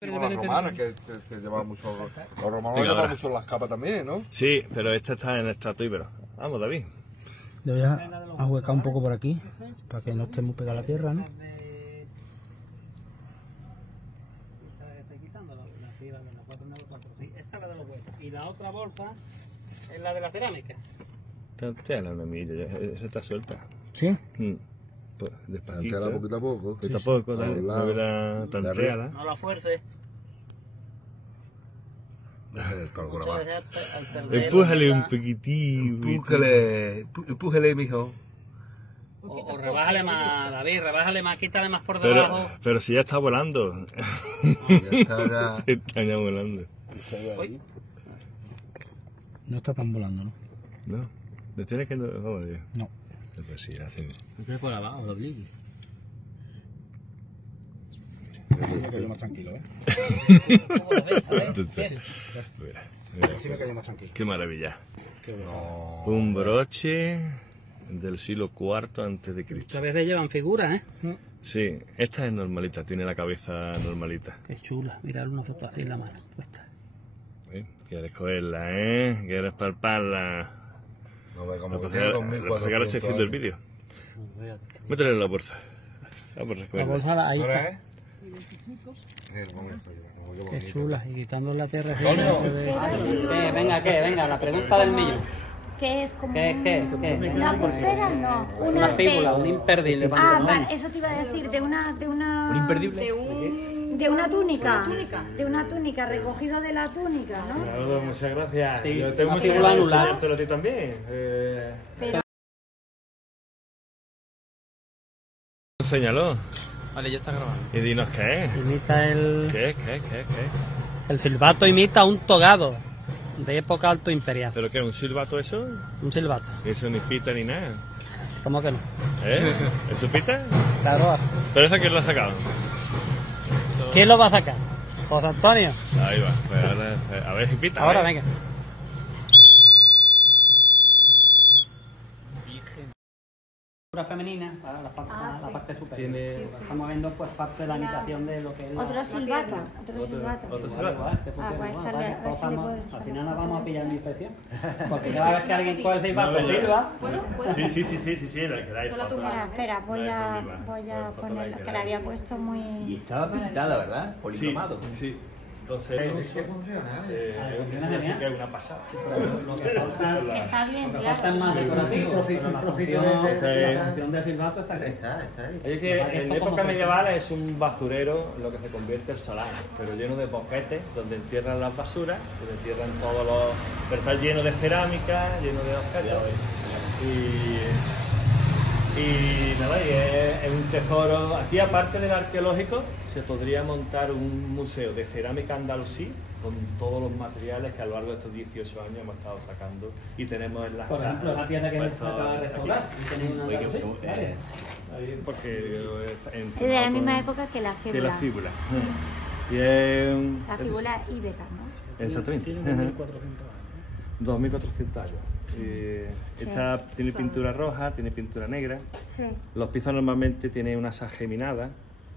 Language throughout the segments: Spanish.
Los romanos, que llevaban mucho, los romanos llevaban mucho las capas también, ¿no? Sí, pero esta está en estrato íbero. Vamos, David. Le voy a ahuecar un poco por aquí, para que no esté muy pegada a la tierra, ¿no? Esta es la de los huevos. Y la otra bolsa es la de la cerámica. Tantela una milla, esa está suelta. ¿Sí? Pues despacito. Tantela poquito a poco. Poquito a poco, tanteala. No la fuerces. Empújale un poquitín. Empújale, mijo. O rebájale más, David, rebájale más, quítale más por debajo. Pero si ya está volando. Ya está, Está ya volando. No está tan volando, ¿no? No, le tienes que... Oh, Dios. No. Pues sí, hacen... Entonces por abajo, lo obligue. Así me quedo más tranquilo, ¿eh? Entonces, mira, Así me quedo más tranquilo. qué maravilla. Qué bueno. Un broche del siglo IV antes de Cristo. A veces llevan figuras, ¿eh? Sí, esta es normalita, tiene la cabeza normalita. Qué chula, mirad una foto así en la mano puesta. ¿Quieres cogerla, eh? ¿Quieres palparla? No ve como Para que tiene pegar 2400 el del vídeo. Métele en la bolsa. La bolsa, La bolsa ahí está. ¿eh? Qué chula, y quitando la tierra. Venga, la pregunta del millón. ¿Qué es como ¿Qué? una pulsera? No, Una fíbula, un imperdible. vale, eso te iba a decir, de una ¿Un imperdible? de una túnica, recogido de la túnica, ¿no? Claro, muchas gracias. Sí, yo tengo una muchas figura ganas de anular. enseñártelo a ti también. Pero Enséñalo Vale, ya está grabando. y dinos qué es. Imita ¿Qué es? el silbato imita un togado de época alto imperial. ¿Pero qué? ¿Un silbato eso? Un silbato. Eso ni pita ni nada. ¿Cómo que no? ¿Eh? ¿Eso pita? Claro. ¿Pero esa quién lo ha sacado? ¿Quién lo va a sacar? José Antonio. Ahí va. Pues ahora, a ver si pita. Ahora, ¿eh? venga. Femenina, la parte superior. Estamos viendo pues parte de la imitación de lo que es otro silbato. ¿Otro silbato? Voy a echarle, a ver si le puedo echar. Al final nos vamos a pillar en infección. Porque cada vez que alguien coge el silbato silba. Sí, la queráis. Espera, voy a ponerlo, que le había puesto muy... Y estaba pintada, ¿verdad? Policromado. Sí. Entonces, es una pasada. Lo que falta, Está bien, falta es más decorativo. La función del silbato está aquí. Está ahí. Es que en época medieval es un basurero lo que se convierte el solar, pero lleno de boquetes donde entierran las basuras, donde entierran todos los... Pero está lleno de cerámica, lleno de objetos. Y nada, y es un tesoro. Aquí, aparte del arqueológico, se podría montar un museo de cerámica andalusí con todos los materiales que a lo largo de estos 18 años hemos estado sacando y tenemos en las Por ejemplo, la pieza que se puesto acaba de restaurar. Y tenéis una andalusí. ahí porque Es de la misma época que la que la fíbula. fíbula. Y es La fíbula íbeta, ¿no? exactamente. 2400 años. Esta tiene pintura roja, tiene pintura negra. Sí. Los pisos normalmente tienen una asa geminada,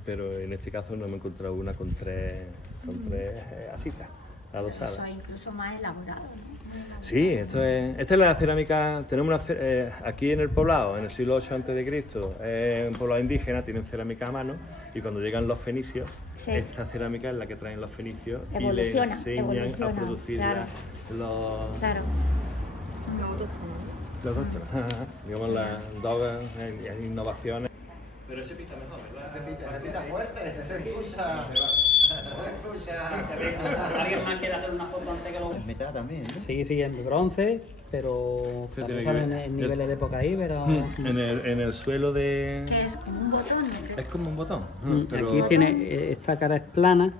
pero en este caso no me he encontrado una con tres asitas adosadas. Eso incluso más elaborado. Sí, esta es la cerámica. Tenemos aquí en el poblado, en el siglo VIII a.C., un poblado indígena, tienen cerámica a mano, y cuando llegan los fenicios, Sí. esta cerámica es la que traen los fenicios y le Evoluciona, enseñan a producirla claro. los... Claro. Los dos, digamos, las dos innovaciones. Pero ese pita mejor, ¿verdad? Se pita fuerte, se escucha. ¿Alguien más quiere hacer una foto antes que lo...? En mitad también, ¿no? Sí, en bronce, pero Sí, no tiene que saben ver. el niveles de época ahí, pero... En el suelo de... Que es como un botón. Es como un botón. Pero... Aquí tiene, esta cara es plana,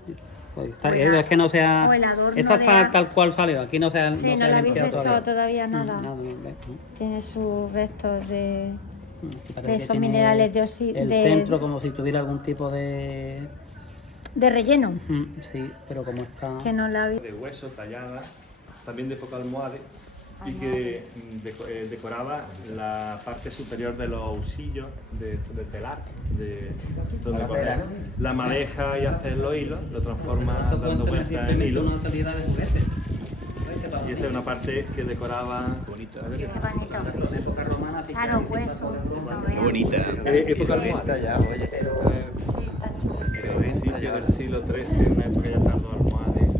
pues es que no sea... o el adorno Esta de está arte. tal cual salió, aquí no se ha, Sí, no no se ha lo habéis limpiado hecho todavía. todavía nada. Nada, no, ¿ves? Tiene sus restos de Parece que esos tiene minerales el centro como si tuviera algún tipo de... de relleno. Sí, pero como está... Que no la habéis... de hueso tallada, también de época almohade, y que decoraba la parte superior de los usillos de telar, donde coges la madeja y haces los hilos, lo transformas dando vueltas en hilo. Una calidad de juguetes. Y esta es una parte que decoraba bonita. Qué bonito. Los de época romana, Claro, hueso. Qué bonita. Época almohade. Ya, oye. Sí, está chulo. Principio del siglo XIII, una época ya tardó almohade.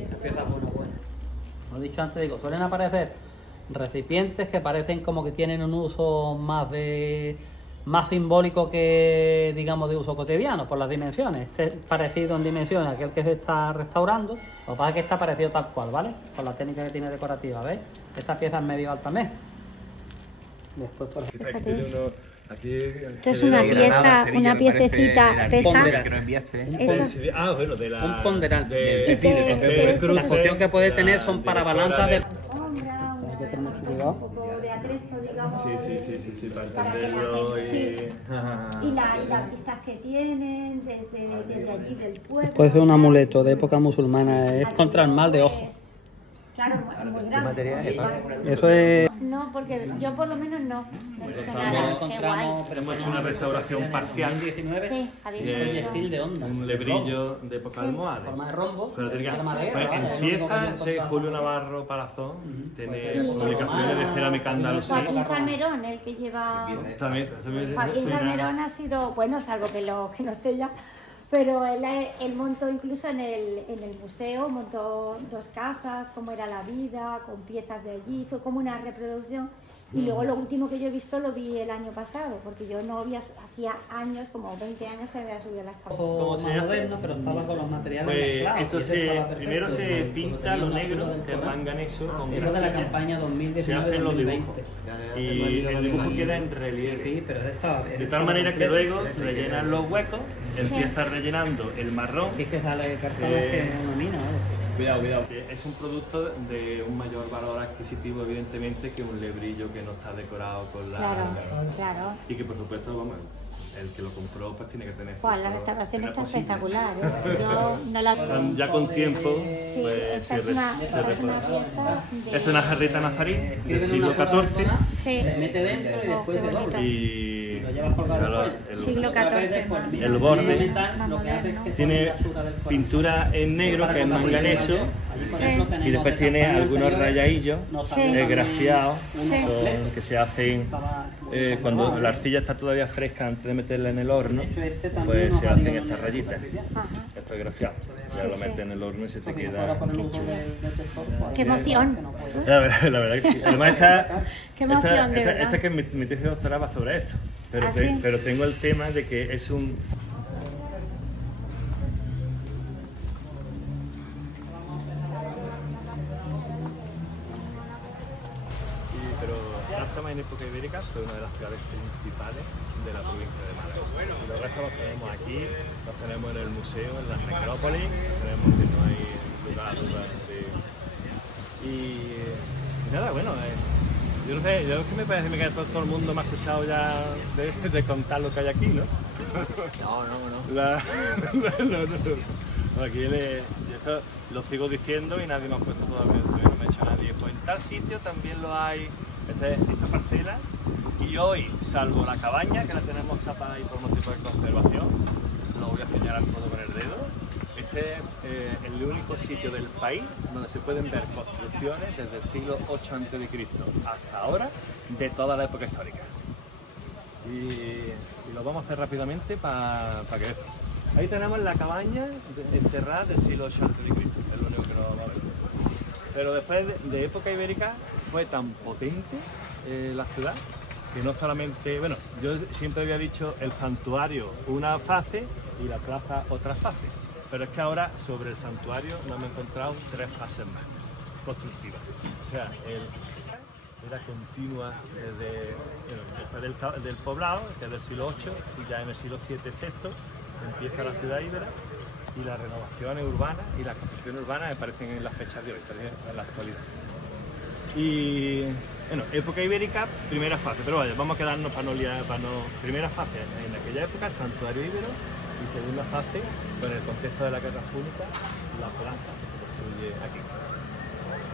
Esta pieza es buena. Como he dicho antes, digo, suelen aparecer recipientes que parecen como que tienen un uso más simbólico que, digamos, de uso cotidiano por las dimensiones. Este es parecido en dimensiones a aquel que se está restaurando, lo que pasa es que está parecido tal cual, ¿vale? Con la técnica que tiene decorativa, ¿veis? Esta pieza es medio alta mes. Después por aquí. Esto es una pieza, una piececita pesada. Que nos enviaste, ¿eh? Eso. Ah, bueno, de la... Un ponderante. De La función que puede tener son para balanzas de... Alfombra, Hay que tener mucho un cuidado. poco de atrezo, digamos. Sí, para Para que la entenderlo gente, y... sí. Y las vistas que tienen desde allí del pueblo. Puede ser un amuleto de época musulmana, es contra el mal de ojo. Claro, muy grande. material es? Eso es... No, porque yo por lo menos no. No he visto nada. Qué guay. Hemos hecho una restauración parcial, Sí, habéis proyectil de onda. un lebrillo de época almohade. Forma de rombo. Pero tiene que- de madera, pues ¿vale? en Es lo único que Cieza, yo he sí, encontrado. Julio Navarro Palazón tiene Y- publicaciones de cerámica andalusí. Joaquín Salmerón, el que lleva... También Joaquín soy Salmerón ha sido, bueno, salvo que no esté ya, pero él montó incluso en el museo, montó 2 casas, cómo era la vida, con piezas de allí, hizo como una reproducción. Y luego lo último que yo he visto lo vi el año pasado, porque yo no había, hacía años, como 20 años que había subido la escalera. Como se hace? moderno, pero estaba con los materiales Pues mezclados, esto y ese estaba perfecto. primero se Cuando pinta tenía lo una negro, foto del que es Corán. manganeso, con Eso de la grasilla. campaña 2019-2020. Se hacen los dibujos. Y el dibujo queda en relieve. Sí, pero estaba De tal manera que luego rellenan los huecos, empieza rellenando el marrón. Es que sale cartón que una mina, ¿vale? Cuidado. Es un producto de un mayor valor adquisitivo, evidentemente, que un lebrillo que no está decorado con la... Claro. Y que, por supuesto, vamos, el que lo compró pues tiene que tener... Pues la restauración tener está posible. espectacular. Yo no la veo. Ya con tiempo, Sí, pues esta es una pieza de... Esta es una jarrita nazarí del siglo XIV Sí. Se mete dentro y después se dobla. y Lo llevas colgado Siglo XIV. el borde lo que hace es que tiene pintura en negro, que es manganeso, y después tiene algunos rayadillos grafiados que se hacen cuando la arcilla está todavía fresca antes de meterla en el horno, pues se hacen estas rayitas, esto es grafiado. Ya lo metes en el horno y se te queda... ¡Qué emoción! La verdad que sí. Además Qué emoción, de verdad. esta que mi tesis de doctorado va sobre esto, pero, ¿Ah, sí? pero tengo el tema de que es un... Pero Alzama en época ibérica fue una de las ciudades principales de la provincia de Málaga. Y los restos los tenemos aquí, los tenemos en el museo, en la necrópolis, tenemos que no hay lugar a dudar de... Y nada, bueno, yo no sé, yo es que me parece que todo el mundo me ha escuchado ya de contar lo que hay aquí, ¿no? No. Aquí yo esto lo sigo diciendo y nadie me ha puesto todavía, no me ha hecho nadie. Pues en tal sitio también lo hay, esta parcela, y hoy, salvo la cabaña, que la tenemos tapada ahí por motivo de conservación, lo voy a señalar todo con el dedo. Este es el único sitio del país donde se pueden ver construcciones desde el siglo VIII a.C. hasta ahora, de toda la época histórica. Y lo vamos a hacer rápidamente para que vean. Ahí tenemos la cabaña enterrada del siglo VIII a.C., es lo único que nos va a ver. Pero después de época ibérica fue tan potente la ciudad que no solamente, bueno, yo siempre había dicho el santuario una fase y la plaza otra fase, pero es que ahora sobre el santuario nos hemos encontrado 3 fases más constructivas. O sea, era continua desde después del poblado, que es del siglo VIII, y ya en el siglo VII, VI empieza la ciudad íbera, y las renovaciones urbanas y las construcciones urbanas aparecen en las fechas de hoy, en la actualidad. Y bueno, época ibérica, primera fase, pero vaya, vamos a quedarnos para no liar, primera fase en aquella época, el santuario íbero, y segunda fase, con el contexto de la guerra púnica, la plaza que se construye aquí.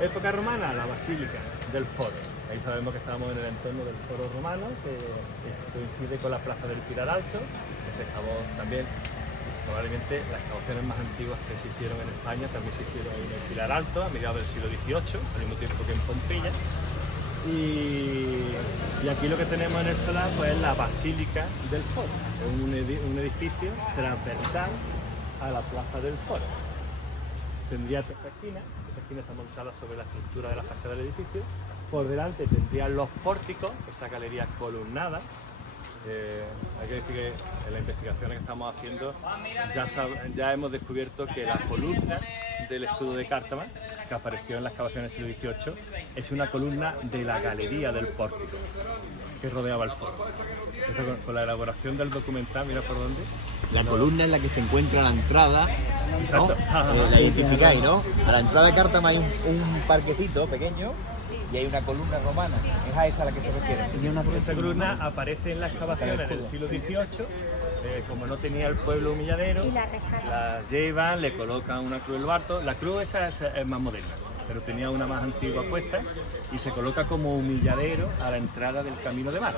Época romana, la basílica del Foro. Ahí sabemos que estamos en el entorno del Foro romano, que coincide con la plaza del Pilar Alto, que se excavó también. Probablemente las excavaciones más antiguas que se hicieron en España también se hicieron en el Pilar Alto a mediados del siglo XVIII, al mismo tiempo que en Pompeya. Y aquí lo que tenemos en el solar pues, es la Basílica del Foro, es un edificio transversal a la plaza del Foro. Tendría 3 esquinas, esta esquina está montada sobre la estructura de la fachada del edificio. Por delante tendrían los pórticos, esa galería columnada. Hay que decir que en las investigaciones que estamos haciendo ya hemos descubierto que la columna del escudo de Cártama, que apareció en las excavaciones del siglo XVIII, es una columna de la galería del pórtico que rodeaba el foro. Esto con la elaboración del documental, mira por dónde. La columna en la que se encuentra la entrada, ¿no? Exacto. La identificáis, ¿no? A la entrada de Cártama hay un parquecito pequeño y hay una columna romana. Es a esa a la que se refiere. Esa columna aparece en las excavaciones del siglo XVIII. Como no tenía el pueblo humilladero, la llevan, le colocan una cruz del Barto. La cruz esa es más moderna, pero tenía una más antigua puesta y se coloca como humilladero a la entrada del Camino de Mar.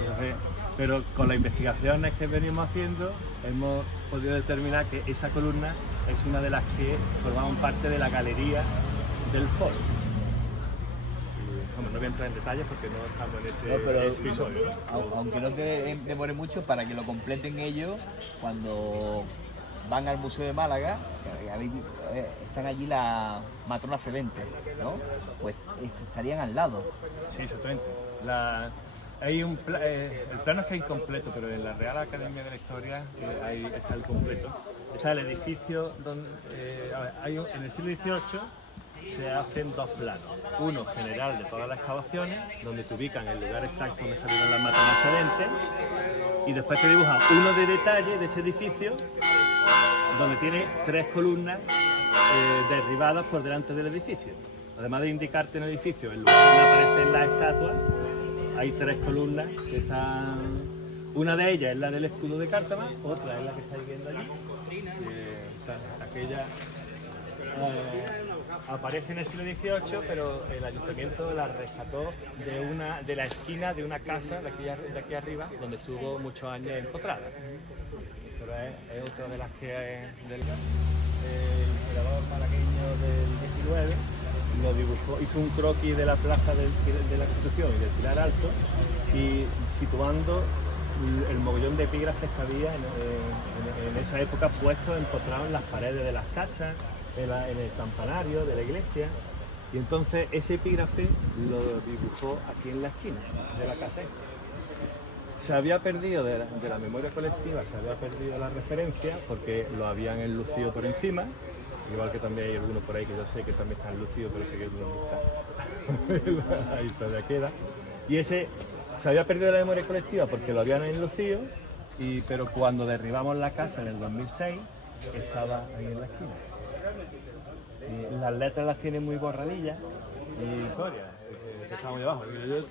Entonces, pero con las investigaciones que venimos haciendo hemos podido determinar que esa columna es una de las que formaban parte de la galería del foro. No voy a entrar en detalles porque no estamos en ese episodio, ¿no? Aunque no te demore mucho, para que lo completen ellos, cuando van al Museo de Málaga, están allí la matrona sedente, ¿no? Pues estarían al lado. Sí, exactamente. El plano es que es incompleto, pero en la Real Academia de la Historia ahí está el completo. Está el edificio donde en el siglo XVIII se hacen 2 planos. Uno general de todas las excavaciones, donde te ubican el lugar exacto donde salieron las matronas sedentes, y después te dibujan uno de detalle de ese edificio, donde tiene 3 columnas derribadas por delante del edificio. Además de indicarte en el edificio el lugar donde aparecen las estatuas, hay 3 columnas que están. Una de ellas es la del escudo de Cártama, otra es la que estáis viendo allí. Aquella aparece en el siglo XVIII, pero el ayuntamiento la rescató de la esquina de una casa de aquí arriba, donde estuvo muchos años empotrada. Pero es otra de las que del emperador malagueño del XIX lo dibujó, hizo un croquis de la plaza de la Constitución y del Pilar Alto, y situando el mogollón de epígrafes que había en esa época puestos empotrados en las paredes de las casas, en el campanario de la iglesia, y entonces ese epígrafe lo dibujó aquí en la esquina de la casa. Se había perdido de la memoria colectiva, se había perdido la referencia porque lo habían enlucido por encima, igual que también hay algunos por ahí que yo sé que también están enlucidos, pero sé que no está. Ahí todavía queda. Y ese se había perdido de la memoria colectiva porque lo habían enlucido, pero cuando derribamos la casa en el 2006, estaba ahí en la esquina. Y las letras las tiene muy borradillas y historia, que está muy abajo.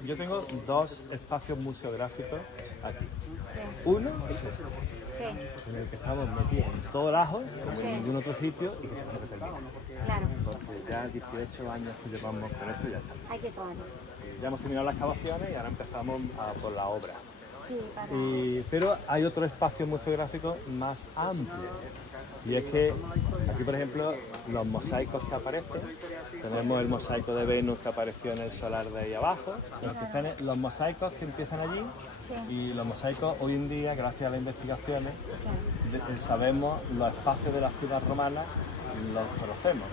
Yo tengo 2 espacios museográficos aquí. Uno es este, en el que estamos metidos en todo el ajo, como en ningún otro sitio, y que estamos terminando. Claro. Entonces ya 18 años que llevamos con esto, ya está. Hay que tomar. Ya hemos terminado las excavaciones y ahora empezamos por la obra. Sí, pero hay otro espacio museográfico más amplio. Y es que aquí, por ejemplo, los mosaicos que aparecen, tenemos el mosaico de Venus que apareció en el solar de ahí abajo, los mosaicos que empiezan allí, y los mosaicos hoy en día, gracias a las investigaciones, sabemos los espacios de la ciudad romana los conocemos.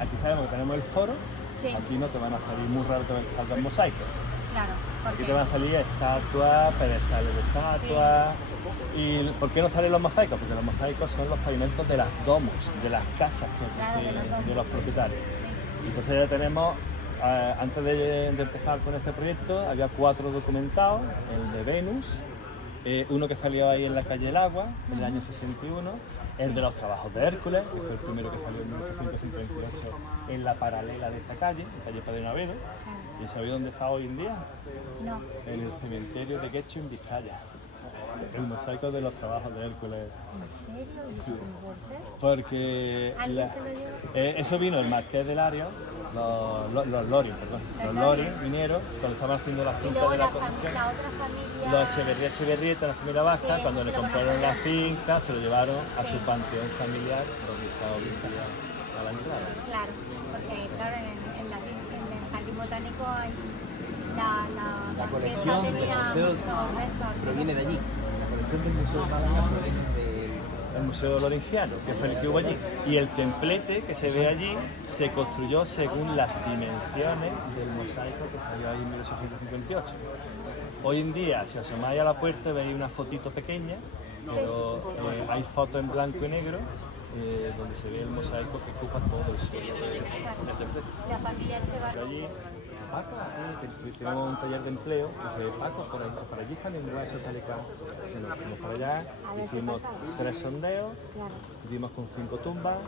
Aquí sabemos que tenemos el foro, Sí. aquí no te van a salir muy raro que salgan mosaicos. Claro, Aquí porque te van a salir estatuas, pedestales de estatuas. ¿Y por qué no salen los mosaicos? Porque los mosaicos son los pavimentos de las domos, de las casas Claro, de los propietarios. Entonces ya tenemos, antes de empezar con este proyecto, había 4 documentados, el de Venus, uno que salió ahí en la calle El Agua, en el año 61, el de los trabajos de Hércules, que fue el primero que salió en 1858 en la paralela de esta calle, calle Padre Avedo. ¿Y sabéis dónde está hoy en día? no. En el cementerio de Quecho, en Vizcaya. El mosaico de los trabajos de Hércules. ¿En serio? ¿Y eso cómo puede ser? Porque ¿Alguien se lo llevó? eso vino el Marqués de Lario, los Loring, perdón. Los Loring vinieron cuando estaban haciendo la Y finca luego de la, la posesión. la otra familia... Los Echeverría, la familia vasca, Sí, cuando sí le lo compraron conozco. la finca, se lo llevaron a Sí. su panteón familiar, donde estaba ubicada a la entrada. Claro, porque claro, en el jardín botánico hay la colección del tenía museo muchos restos. proviene de allí. La colección del Museo de Málaga proviene El Museo Lorengiano, que fue el que hubo allí. Y el templete que se ve allí se construyó según las dimensiones del mosaico que salió ahí en 1858. Hoy en día, si asomáis a la puerta, veis una fotito pequeña, pero hay fotos en blanco y negro donde se ve el mosaico que ocupa todo el suelo del templete. La familia Echevarría. Allí, Paco, que tenemos un taller de empleo, y dice, Paco, por allí están en esos talicados. Si nos fuimos para allá, hicimos 3 sondeos, Claro. dimos con 5 tumbas,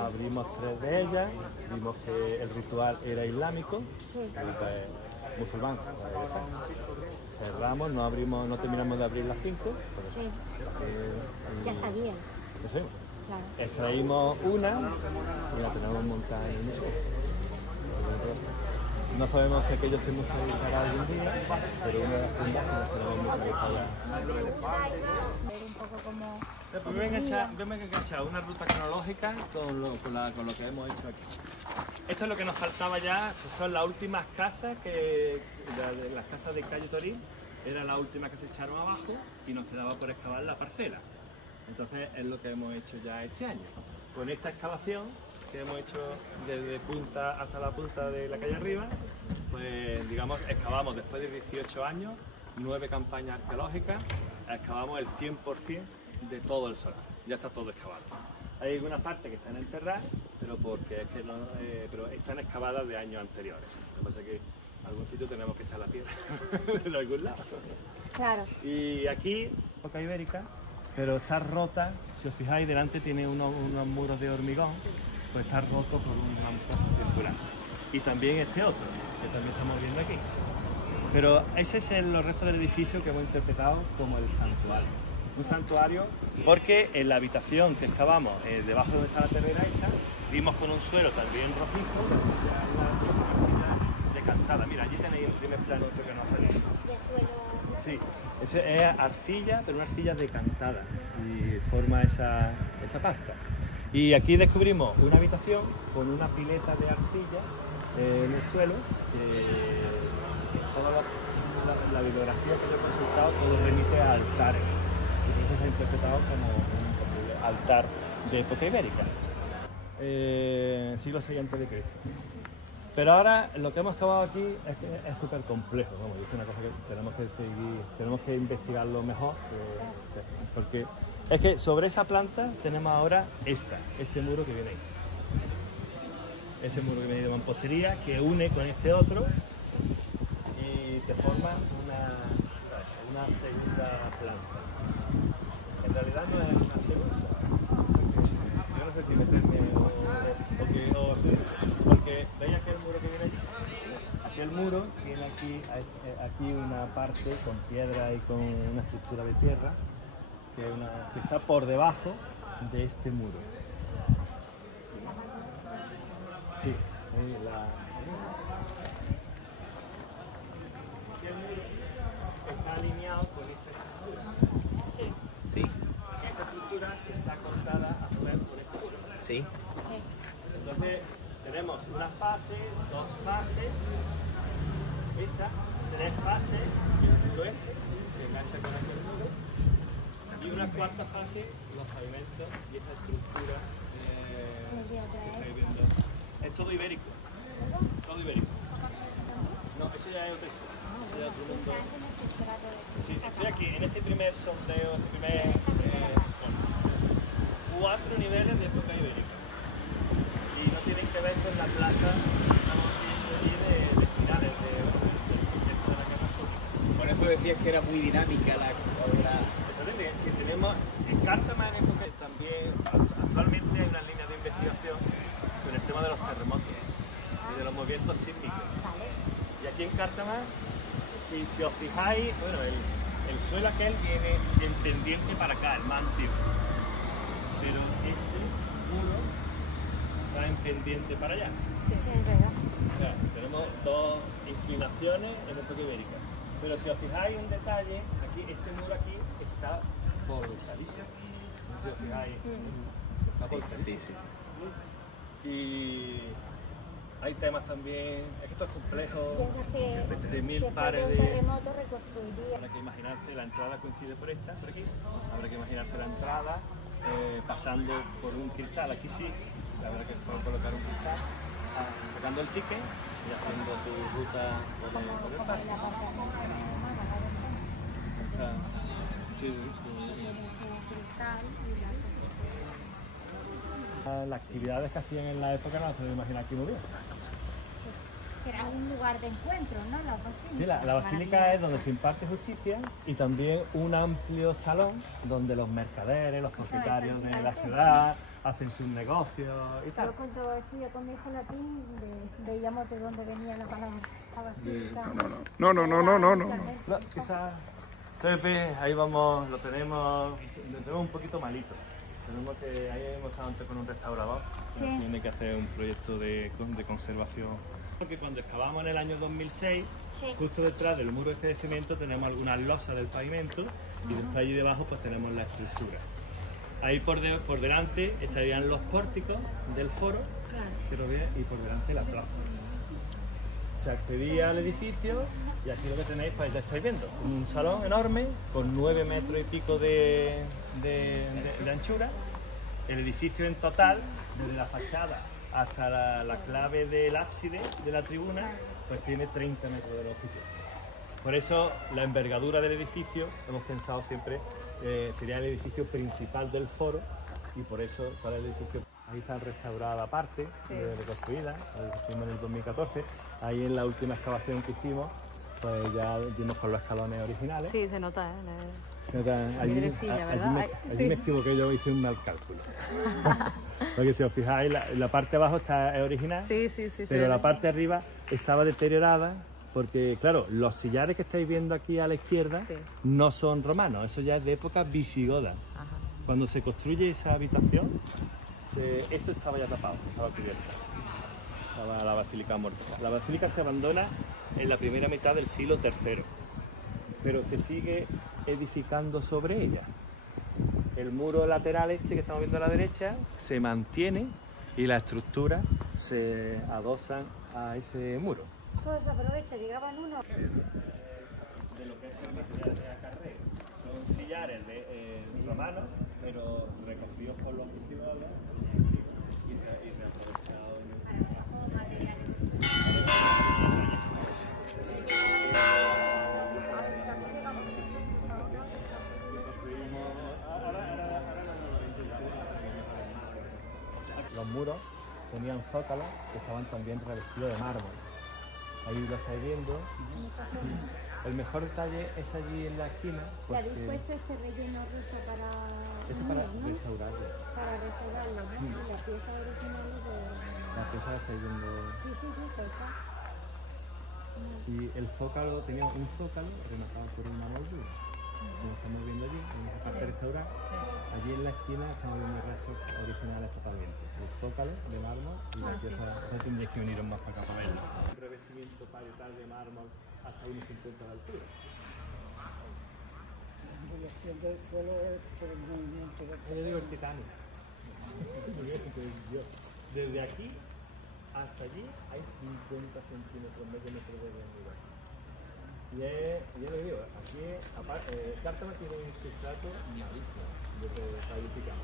abrimos 3 de ellas, vimos que el ritual era islámico, ahorita es musulmán. Cerramos, no terminamos de abrir las 5, Sí, ya sabían. eso. Claro. Extraímos una y la tenemos montada en el museo. No sabemos si aquello se musealizará algún día, pero una de las tumbas se nos tenemos musealizada. Ver un poco como... Vemos que echar una ruta cronológica con lo que hemos hecho aquí. Esto es lo que nos faltaba ya, son las últimas casas, las casas de calle Torín, era la última que se echaron abajo y nos quedaba por excavar la parcela. Entonces es lo que hemos hecho ya este año. Con esta excavación que hemos hecho desde punta hasta la punta de la calle arriba, pues digamos excavamos después de 18 años, 9 campañas arqueológicas, excavamos el 100% de todo el solar, ya está todo excavado. Hay algunas partes que están enterradas, pero porque es que no, pero están excavadas de años anteriores. Lo que pasa es que en algún sitio tenemos que echar la tierra de algún lado. Claro. Y aquí, roca ibérica, pero está rota, si os fijáis, delante tiene unos muros de hormigón, pues está roto por un mamposte circular. Y también este otro, que también estamos viendo aquí. Pero ese es los restos del edificio que hemos interpretado como el santuario. Un santuario porque en la habitación que excavamos, debajo donde está la terrera esta, dimos con un suelo también rojizo, decantada. Mira, allí tenéis el primer plano otro que nos ha salido. De suelo... Sí, eso es arcilla, pero una arcilla decantada y forma esa pasta. Y aquí descubrimos una habitación con una pileta de arcilla en el suelo. Toda la bibliografía que yo he consultado todo remite a altares. Y por eso se ha interpretado como un posible altar de época ibérica. Siglo VI a.C. Pero ahora lo que hemos excavado aquí es súper complejo, vamos, es una cosa que tenemos que investigarlo mejor, porque es que sobre esa planta tenemos ahora este muro que viene ahí. Ese muro que viene de mampostería que une con este otro y te forma una segunda planta. En realidad no es una segunda, yo no sé si meterme porque veis aquel muro que viene allí. Aquel muro tiene aquí una parte con piedra y con una estructura de tierra que está por debajo de este muro. Sí, aquel muro está alineado con esta estructura. Sí, Sí, Esta estructura está cortada a su vez por este muro. sí. sí. Entonces tenemos una fase, 2 fases, esta, 3 fases y el muro este, que engancha con aquel muro. Y una cuarta fase, los pavimentos y esa estructura que estáis viendo. Es todo ibérico. Todo ibérico. No, eso ya es otro estudio. Eso ya es otro mundo. Sí, estoy aquí en este primer sondeo, bueno, 4 niveles de época ibérica. Y no tienen que ver con la plaza que estamos viendo allí de finales del contexto de la guerra. Por eso decías que era muy dinámica la Que tenemos en Cártama en época también actualmente hay una línea de investigación con el tema de los terremotos y de los movimientos sísmicos. Y aquí en Cártama, si os fijáis, bueno, el suelo aquel viene en pendiente para acá, el más antiguo. Pero este muro va en pendiente para allá. Sí, es verdad. O sea, tenemos dos inclinaciones en época ibérica. Pero si os fijáis un detalle, aquí este muro aquí está volcadísimo. No sé si os fijáis. Está volcadísimo. Sí. Y hay temas también, es que esto es complejo, de 1000 pares de... terremoto reconstruiría. Habrá que imaginarse, la entrada coincide por esta, por aquí. Habrá que imaginarse la entrada pasando por un cristal, aquí sí, habrá que colocar un cristal, sacando el ticket y haciendo tu ruta por el parque. Las actividades que hacían en la época no se pueden imaginar aquí muy bien. Era un lugar de encuentro, ¿no? La basílica. Sí, la basílica es donde se imparte justicia y también un amplio salón donde los mercaderes, los propietarios de la ciudad hacen sus negocios y tal. Yo cuando estudié con mi hijo latín veíamos de dónde venía la palabra la basílica. No, quizás. Entonces, ahí vamos, lo tenemos un poquito malito. Tenemos que, ahí hemos estado antes con un restaurador, Sí. Tiene que hacer un proyecto de conservación. Porque cuando excavamos en el año 2006, Sí. justo detrás del muro de cemento tenemos algunas losas del pavimento y después allí debajo pues tenemos la estructura. Ahí por delante estarían los pórticos del foro, y por delante la plaza. Se accedía al edificio y aquí lo que tenéis, pues ya estáis viendo, un salón enorme con 9 metros y pico de anchura. El edificio en total, desde la fachada hasta la clave del ábside de la tribuna, pues tiene 30 metros de longitud. Por eso la envergadura del edificio, hemos pensado siempre, sería el edificio principal del foro y por eso para el edificio. Ahí está restaurada la parte, reconstruida, la hicimos en el 2014. Ahí en la última excavación que hicimos, pues ya dimos con los escalones originales. Sí, se nota, Allí me equivoqué, yo hice un mal cálculo. Porque si os fijáis, la parte de abajo es original, Sí, pero la parte de arriba estaba deteriorada porque, claro, los sillares que estáis viendo aquí a la izquierda no son romanos, eso ya es de época visigoda. Ajá. Cuando se construye esa habitación, esto estaba ya tapado, estaba cubierto. Estaba la basílica muerta. La basílica se abandona en la primera mitad del siglo III, pero se sigue edificando sobre ella. El muro lateral este que estamos viendo a la derecha se mantiene y las estructuras se adosan a ese muro. Todo se aprovecha, llegaban uno. De lo que es el material de acarreo. Son sillares romanos, pero recogidos por los visigodos y reaprovechados. Los muros tenían zócalos que estaban también revestidos de mármol. Ahí lo estáis viendo. El mejor detalle es allí en la esquina. ¿Le habéis puesto este relleno ruso para...? Esto es para restaurarlo. Para restaurarlo, ¿no? La pieza original es de... La pieza la estáis viendo. Sí, pues está. Y el zócalo, tenía un zócalo rematado por una moldura. Como estamos viendo allí, en esa parte restaurada. Allí en la esquina estamos viendo restos originales totalmente. El zócalo de mármol y la pieza. No tendréis que veniros más para acá para verlo. Un revestimiento parietal de mármol hasta 1,50 de altura. La ondulación del suelo es por el movimiento del Yo digo el Titanic. Desde aquí hasta allí hay 50 centímetros, medio metro de altura. Si Y ya lo digo, aquí Cártama tiene un sustrato malísimo de que está edificado.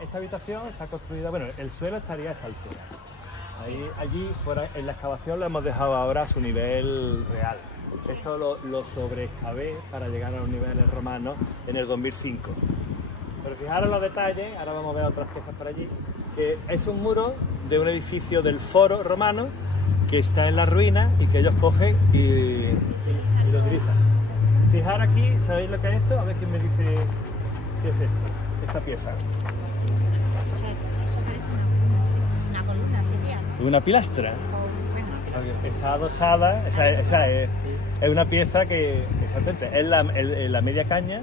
Esta habitación está construida, bueno, el suelo estaría a esta altura. Allí, en la excavación lo hemos dejado ahora a su nivel real. Esto lo sobreexcavé para llegar a los niveles romanos en el 2005. Pero fijaros los detalles, ahora vamos a ver otras piezas por allí, que es un muro de un edificio del foro romano que está en la ruina y que ellos cogen y lo utilizan. Fijaros aquí, ¿sabéis lo que es esto? A ver quién me dice qué es esto. Esta pieza. Eso parece una columna, sería, ¿no? Una pilastra. Está adosada, esa es una pieza que exactamente, es la media caña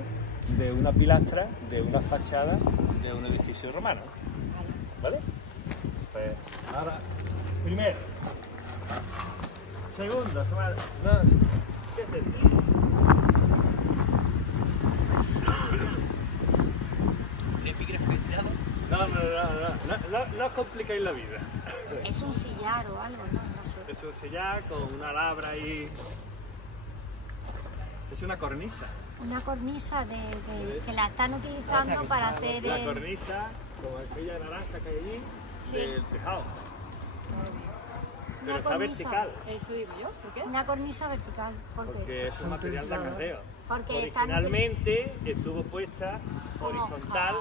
de una pilastra de una fachada de un edificio romano. ¿Vale? Pues ahora, primero, segundo, dos, ¿qué es esto? No os compliquéis la vida. Es un sillar o algo, ¿no? No sé. Es un sillar con una labra ahí. Es una cornisa. Una cornisa que la están utilizando para hacer la cornisa, como aquella naranja que hay allí, sí, del tejado. Pero una está cornisa, vertical. Eso digo yo, ¿por qué? una cornisa vertical. ¿Por qué? Porque es un material de acarreo. Porque originalmente estuvo puesta horizontal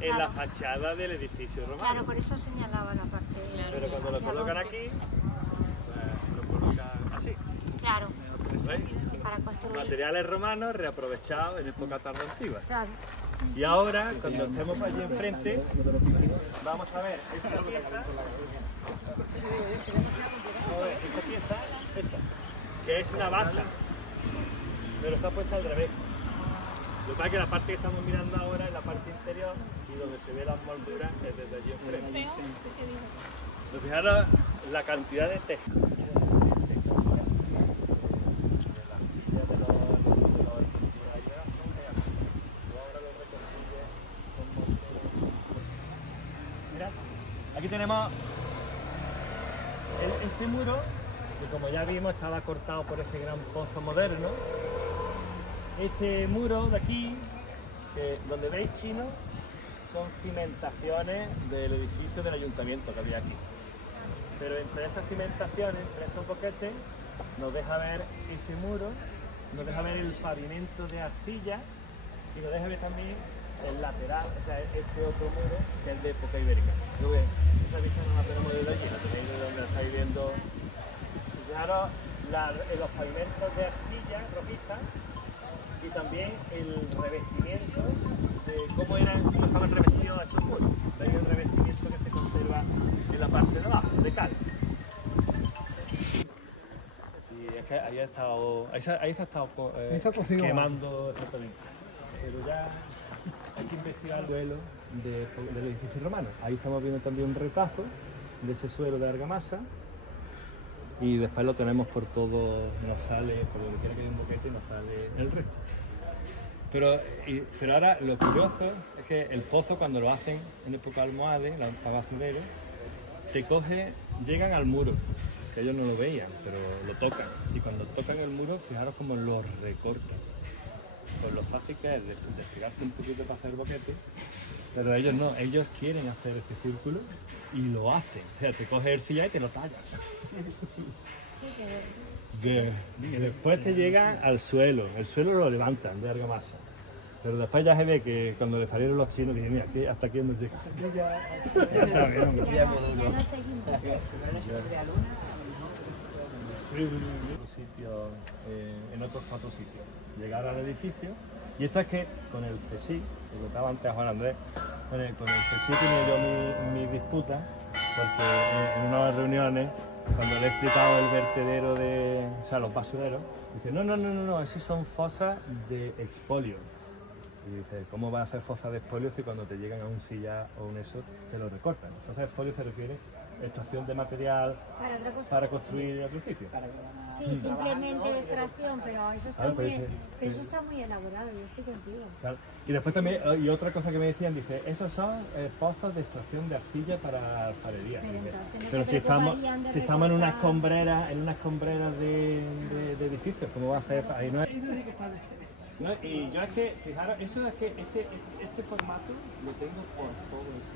en la claro, fachada del edificio romano. claro, por eso señalaba la parte. Pero cuando lo colocan aquí, lo colocan así. Claro, ¿Veis? para construir. Materiales romanos reaprovechados en época tarde antigua. Claro. Y ahora, cuando estemos allí enfrente, vamos a ver esta pieza. Esta pieza, que es una basa, pero está puesta al revés. Lo que pasa es que la parte que estamos mirando ahora es la parte interior y donde se ve las molduras es desde allí enfrente. Pero fijaros la cantidad de teja. Mirad, aquí tenemos este muro, que como ya vimos estaba cortado por ese gran pozo moderno. Este muro de aquí, donde veis chino, son cimentaciones del edificio del ayuntamiento que había aquí. Pero entre esas cimentaciones, entre esos boquetes, nos deja ver ese muro, nos deja ver el pavimento de arcilla y nos deja ver también el lateral, o sea, este otro muro que es de época ibérica. Esa vista no la tenemos desde allí, la tenéis de donde la estáis viendo. Fijaros los pavimentos de arcilla rojiza y también el revestimiento de cómo estaban revestidos esos muros. Veis el revestimiento que se conserva en la parte de abajo, de cal. Y es que ahí se ha estado quemando exactamente. Pero ya hay que investigar el suelo del edificio romano. Ahí estamos viendo también un retazo de ese suelo de argamasa. Y después lo tenemos por todo, nos sale, por donde quiera que haya un boquete, nos sale el resto. Pero ahora lo curioso es que el pozo, cuando lo hacen en época almohade, para basureros, llegan al muro, que ellos no lo veían, pero lo tocan. Y cuando tocan el muro, fijaros cómo lo recortan. Pues lo fácil que es despegarse un poquito para hacer boquete, pero ellos no, ellos quieren hacer este círculo y lo hacen. O sea, te coges el sillar y te lo tallas. Y después te llega al suelo, el suelo lo levantan de argamasa. Pero después ya se ve que cuando le salieron los chinos, dije, mira, hasta aquí hemos llegado. Ya está bien, hombre. En otros 4 sitios. Llegar al edificio. Y esto es que con el CSIC, lo contaba antes a Juan Andrés, con el CSIC tenía yo mi disputa, porque en unas reuniones, cuando le he explicado el vertedero o sea, los basureros, dice, no, esos son fosas de expolio. Y dices, ¿cómo vas a hacer fosas de expolio si cuando te llegan a un sillar o un eso te lo recortan? Fosas de expolio se refiere a extracción de material Para otra cosa. para construir al principio. Sí, simplemente extracción, pero eso está, Claro, muy, pero pero eso está muy elaborado, yo estoy contigo. Claro. Y después también, y otra cosa que me decían, dice, esos son pozos de extracción de arcilla para alfarería. Pero Dice, entonces no pero se si preocuparían de estamos en unas recortar. escombreras de edificios, ¿cómo va a hacer? Ahí no es. No, y yo es que, fijaros, eso es que este formato lo tengo por todo eso.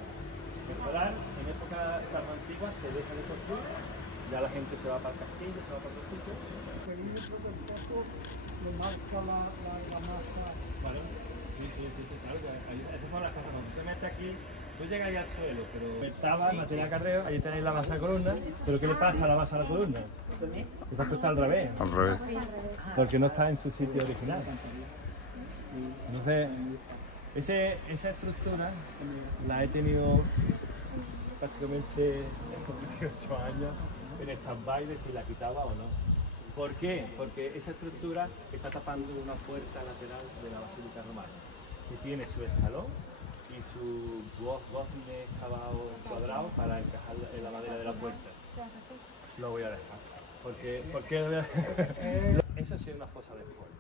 El foral, en época tan antigua, se deja de construir, ya la gente se va para el castillo, se va para otro sitio. El perímetro del pozo le marca la masa. Vale. Sí, claro, esas son las cosas. Cuando tú te metes aquí, tú llegas ahí al suelo, pero estaba material carreo, ahí tenéis la base de columna, pero ¿qué le pasa a la base de la columna? Quizás está al revés, Al revés. porque no está en su sitio original. Entonces, esa estructura la he tenido prácticamente estos 18 años en stand-by de si la quitaba o no. ¿Por qué? Porque esa estructura está tapando una puerta lateral de la Basílica Romana, que tiene su escalón y su goznes cavados cuadrados para encajar en la madera de la puerta. Lo voy a dejar. Porque eso sí es una fosa de expolio.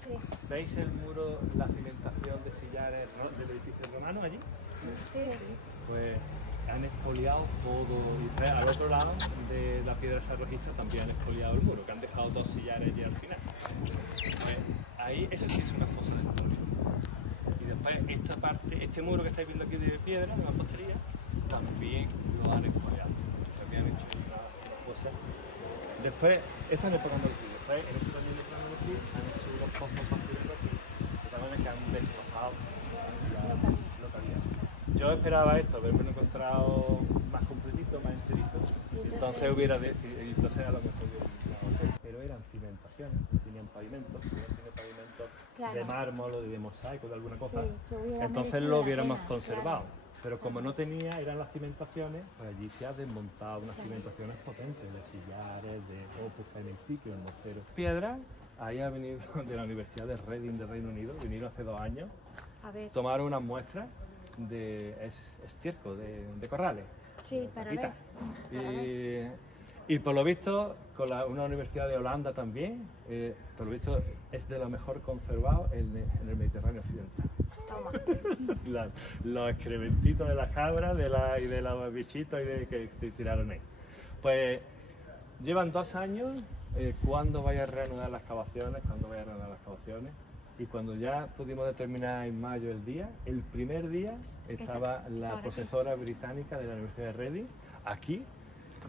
Sí, ¿Veis el muro, la cimentación de sillares del edificio romano allí? sí. Pues han expoliado todo, y al otro lado de la piedra esa rojiza también han expoliado el muro, que han dejado dos sillares allí al final. Pues ahí, eso sí es una fosa de expolio. Y después esta parte, este muro que estáis viendo aquí de piedra, de mampostería, también lo han expoliado. También han hecho una fosa. Después, eso en época andalusí. Después, en este también de andalusí, han hecho unos pozos vacíos que también que han destrozado lo que había. Yo esperaba esto, haberme encontrado más completito, más enterizo, entonces hubiera decidido, entonces a lo mejor hubiera hacer. Pero eran cimentaciones, no tenían pavimentos, no tienen pavimentos de mármol o de mosaico, de alguna cosa, entonces lo hubiéramos conservado. Pero como no tenía, eran las cimentaciones, pues allí se ha desmontado unas cimentaciones potentes, de sillares, de opus en el sitio, en mosteros. Piedra, ahí ha venido de la Universidad de Reading de Reino Unido, vinieron hace 2 años, A ver, tomaron unas muestras de estiércol, de corrales. sí, para ver. Y por lo visto, con una universidad de Holanda también, por lo visto es de lo mejor conservado en el Mediterráneo occidental. Toma. Los excrementitos de las cabras y de los bichitos que tiraron ahí. Pues llevan 2 años. ¿Cuándo vaya a reanudar las excavaciones? Y cuando ya pudimos determinar en mayo el día, el primer día estaba la profesora británica de la Universidad de Reading aquí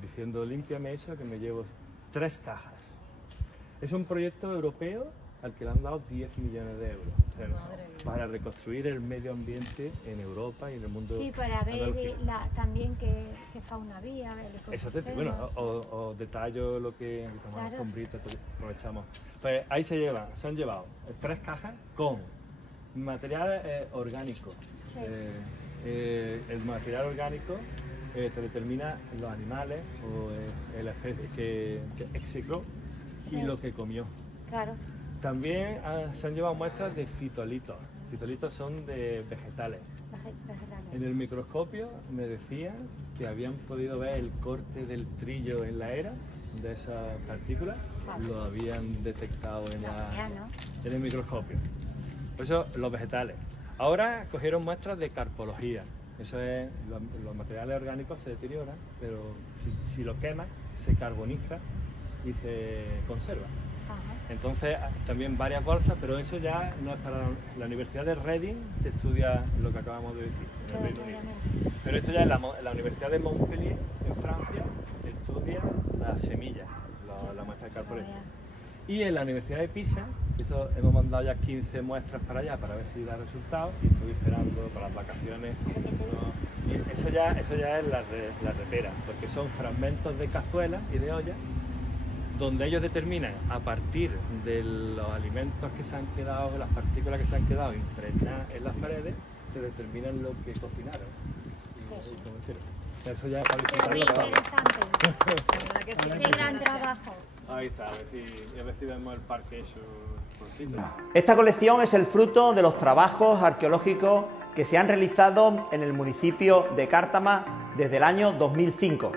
diciendo: límpiame eso, que me llevo 3 cajas. Es un proyecto europeo al que le han dado 10 millones de euros para reconstruir el medio ambiente en Europa y en el mundo. Sí, para ver también qué fauna había, el ecosistema. Bueno, o detallo lo que tomamos, sombrita, aprovechamos. Pues ahí se han llevado 3 cajas con material orgánico. Sí. El material orgánico te determina los animales o la especie que execró y lo que comió. Claro. También se han llevado muestras de fitolitos. Fitolitos son de vegetales. En el microscopio me decían que habían podido ver el corte del trillo en la era de esas partículas. Lo habían detectado en el microscopio. Por eso los vegetales. Ahora cogieron muestras de carpología. Eso es, los materiales orgánicos se deterioran, pero si lo quemas, se carboniza y se conserva. Entonces, también varias bolsas, pero eso ya no es para la Universidad de Reading, que estudia lo que acabamos de decir, en el Reino Unido. Pero esto ya es la Universidad de Montpellier, en Francia, que estudia las semillas, la muestra de carpología. Y en la Universidad de Pisa, eso hemos mandado ya 15 muestras para allá para ver si da resultados, y estoy esperando para las vacaciones. Y eso ya es la repera, porque son fragmentos de cazuelas y de ollas, donde ellos determinan, a partir de los alimentos que se han quedado, las partículas que se han quedado impregnadas en las paredes, te determinan lo que cocinaron. Eso ya es para Muy interesante. Qué gran trabajo. Ahí está, a ver si vemos el parque eso por aquí. Esta colección es el fruto de los trabajos arqueológicos que se han realizado en el municipio de Cártama desde el año 2005.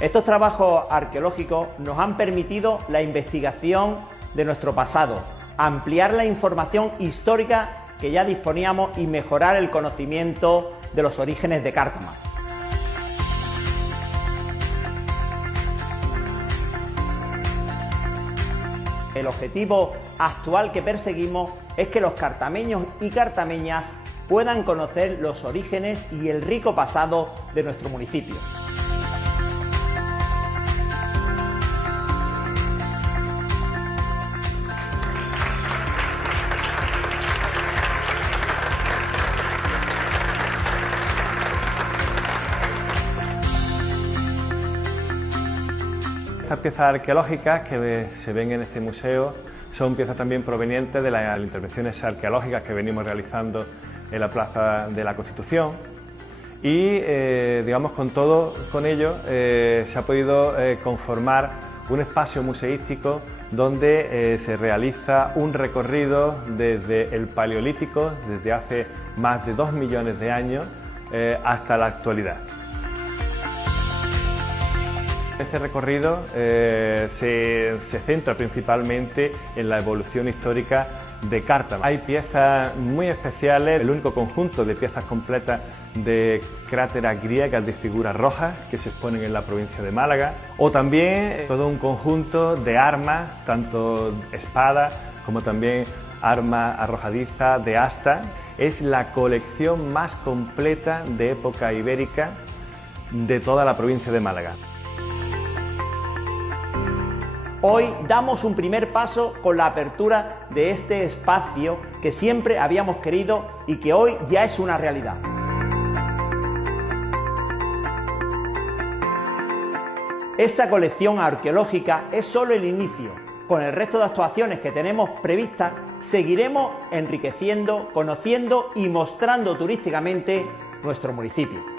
Estos trabajos arqueológicos nos han permitido la investigación de nuestro pasado, ampliar la información histórica que ya disponíamos y mejorar el conocimiento de los orígenes de Cártama. El objetivo actual que perseguimos es que los cartameños y cartameñas puedan conocer los orígenes y el rico pasado de nuestro municipio. Estas piezas arqueológicas que se ven en este museo son piezas también provenientes de las intervenciones arqueológicas que venimos realizando en la Plaza de la Constitución y digamos con ello se ha podido conformar un espacio museístico donde se realiza un recorrido desde el Paleolítico, desde hace más de 2 millones de años hasta la actualidad. Este recorrido se centra principalmente en la evolución histórica de Cártama. Hay piezas muy especiales, el único conjunto de piezas completas de cráteras griegas de figuras rojas que se exponen en la provincia de Málaga, o también todo un conjunto de armas, tanto espadas como también armas arrojadizas de asta. Es la colección más completa de época ibérica de toda la provincia de Málaga. Hoy damos un primer paso con la apertura de este espacio que siempre habíamos querido y que hoy ya es una realidad. Esta colección arqueológica es solo el inicio. Con el resto de actuaciones que tenemos previstas, seguiremos enriqueciendo, conociendo y mostrando turísticamente nuestro municipio.